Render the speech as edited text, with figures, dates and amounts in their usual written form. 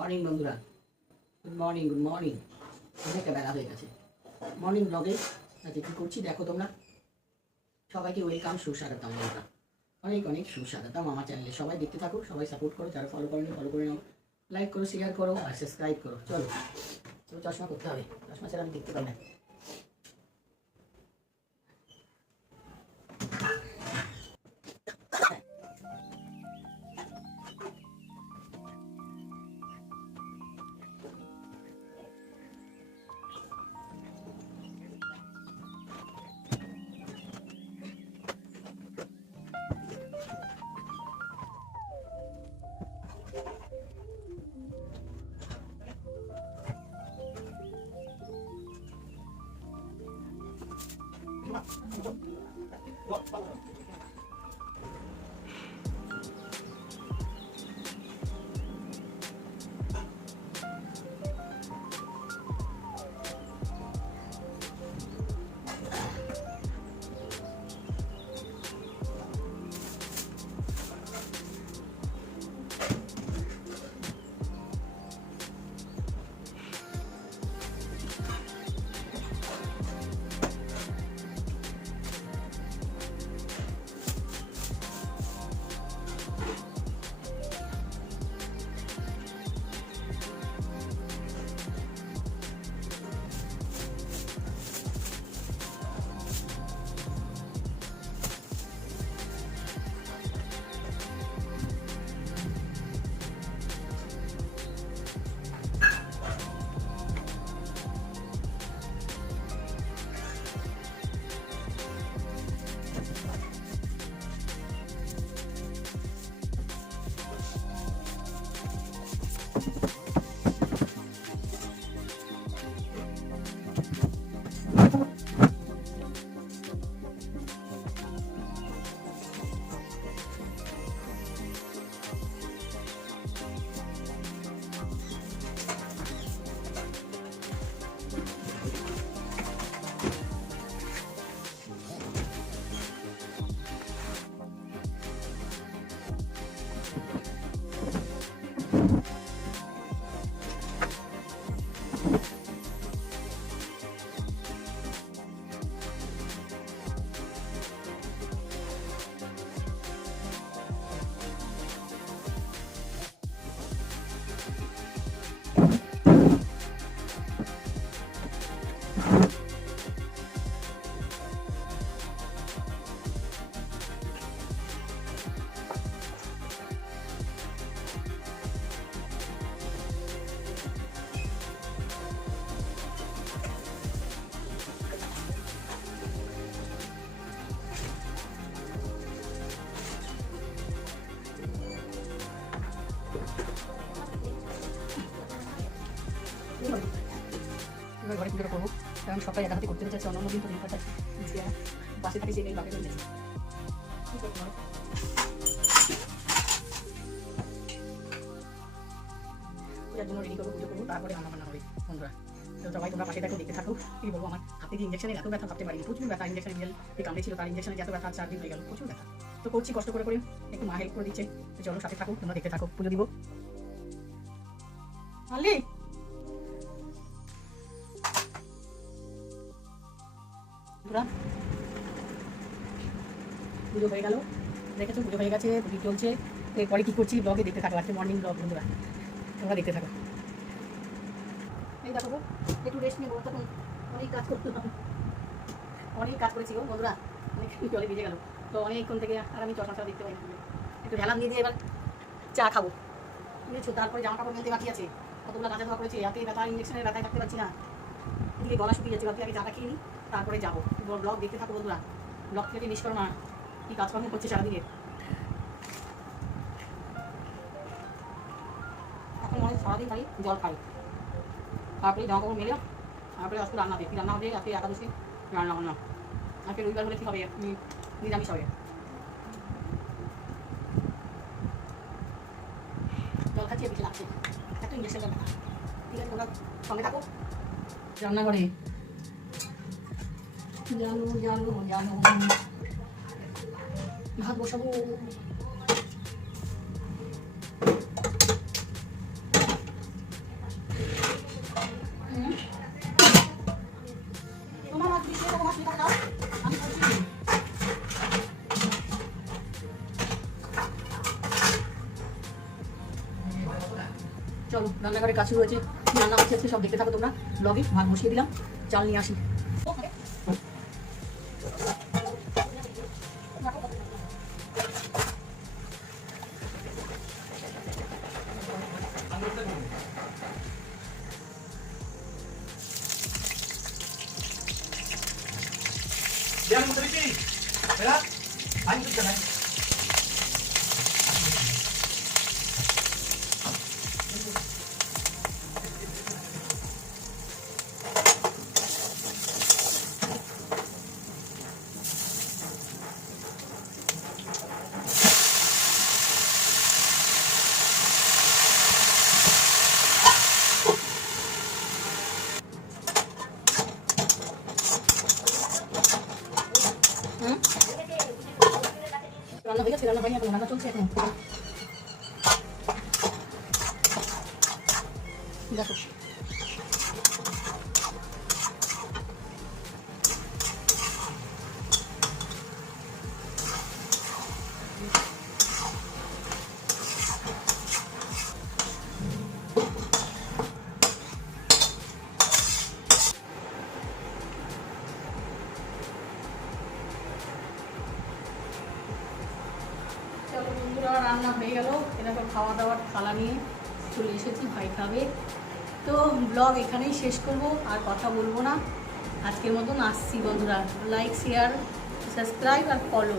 Morning বন্ধুরা, good morning good morning. অনেকটা বেলা হয়ে গেছে। মর্নিং ব্লগে আজকে কী করছি দেখো তোমরা। সবাইকে ওয়েলকাম, সুস্বাগতম বন্ধুরা, অনেক অনেক সুস্বাগতম আমার চ্যানেলে। সবাই দেখতে থাকো, সবাই সাপোর্ট করো, যারা ফলো করেনি ফলো করে নাও, লাইক করো, শেয়ার করো আর সাবস্ক্রাইব করো। চলো চশমা করতে হবে, চশমা ছাড়া আমি দেখতে পাই না। এবার ঘরে পুজোটা করবো, কারণ সবাই একা হাতে করতে চাইছে। অন্য দিন তো দিন কাটা পাশে থাকি, সেই বাকি হয়ে গেছে। পূজার জন্য রেডি করবো, পুজো করবো, তারপরে রান্না বান্না হবে বন্ধুরা। তো সবাই তোমরা পাশে থাকো, দেখতে থাকো। কি বলবো, আমার হাতে যে ইঞ্জেকশনের এত ব্যথা ভাবতে পারিনি। প্রচুর ব্যথা, ইঞ্জেকশন কামড়ে ছিল, তার ইঞ্জেকশনে এত ব্যথা 4 দিন হয়ে গেল, প্রচুর ব্যথা। তো করছি কষ্ট করে করে, একটু মা হেল্প করে দিচ্ছে। তো চলো সাথে থাকো, তোমরা দেখতে থাকো, পুজো দিব। আনলি পুজো হয়ে গেল, দেখেছো পুজো হয়ে গেছে, পুজো চলছে। এরপরে কী করছি ব্লগে দেখতে থাকো, আজকে মর্নিং ব্লগ বন্ধুরা, তোমরা দেখতে থাকো। এই দেখো একটু রেস্ট নিয়ে বলতো, অনেক কাজ করতে হবে, অনেক কাজ করেছি গো বন্ধুরা, অনেক জলে ভিজে গেল। তো অনেকক্ষণ থেকে আর আমি চশমা দেখতে পাই না। একটু ঢেলাম দিয়ে দিয়ে এবার চা খাবো, বুঝেছো। তারপরে জামা কাপড় মেলতে বাকি আছে, কতগুলো কাঁচা ধোয়া করেছে, হাতে ব্যথা, ইঞ্জেকশনের ব্যথায় থাকতে পারছি না, এদিকে গলা শুকিয়ে যাচ্ছে। ভাবছি আগে চাটা খেয়ে নিই, তারপরে যাবো। ব্লগ দেখতে থাকো বন্ধুরা, ব্লগ থেকে মিস করো না, কী কাজকর্ম করছে সারাদিনে। এখন মনে সারাদিন খালি জল খাই, তারপরে জামা কাপড় মেলে, তারপরে আজকে রান্না দিয়ে, কী রান্না হবে আজকে একাদশী রান্না বান্না। আজকে রবিবার হলে কী হবে, নিরামিষ হবে। জল খাচ্ছি, বেশি লাগছে, এত ইঞ্জেকশন ব্যথা। ঠিক আছে, তোমরা সঙ্গে থাকো। রান্নাঘরে জানো জানো জানো ভাত বসাবো। চলো রান্নাঘরে কাজ শুরু হয়েছে, রান্না হচ্ছে আজকে, সব দেখতে থাকো তোমরা ব্লগে। ভাত বসিয়ে দিলাম, চাল নিয়ে আসি। রান্না হয়ে গেছে, রান্না হয়নি এখন, রান্না চলছে এখন। দেখো চলো বন্ধুরা, রান্না হয়ে গেল। এরকম খাওয়া দাওয়ার থালা নিয়ে চলে এসেছি, ভাই খাবে। তো ব্লগ এখানেই শেষ করব, আর কথা বলবো না। আজকের মতন আসছি বন্ধুরা, লাইক শেয়ার সাবস্ক্রাইব আর ফলো।